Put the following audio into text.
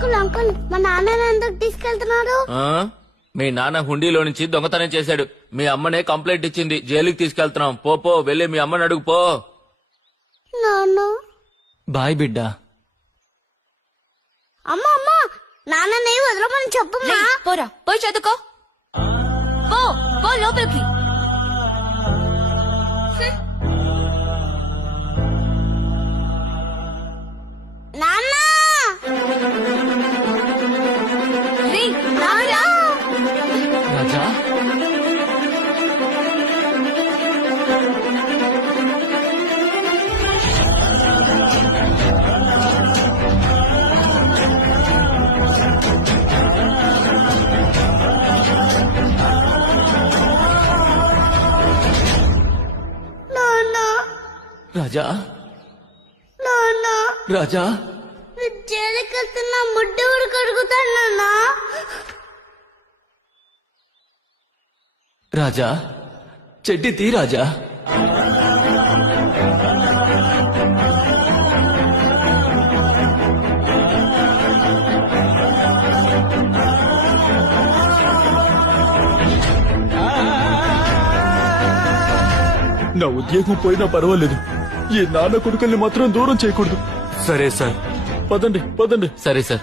Uncle uncle మా నాన్న ఎందుకు తీసుకెళ్తున్నారు? మీ నాన్న హుండీలో నుంచి దొంగతనం చేశాడు. మీ అమ్మనే కంప్లైంట్ ఇచ్చింది. జైలుకి తీసుకెళ్తున్నాం. పో వెళ్ళి మీ అమ్మని అడుగు పో. నాన్న బాయ్ బిడ్డా. అమ్మ అమ్మ నాన్నని వదలమని చెప్పమ్మా. పోరా పోయి చదువుకో. పో లోపలికి. నాన్న రాజా రాజా రాజా జైలుకి వెళ్తున్నా ముడ్డు కూడా కడుగుతాను నాన్న. రాజా చెడ్డి తీ రాజా. నా ఉద్యోగం పోయినా పర్వాలేదు, ఈ నాన్న కొడుకుల్ని మాత్రం దూరం చేయకూడదు. సరే సార్. పదండి పదండి. సరే సార్.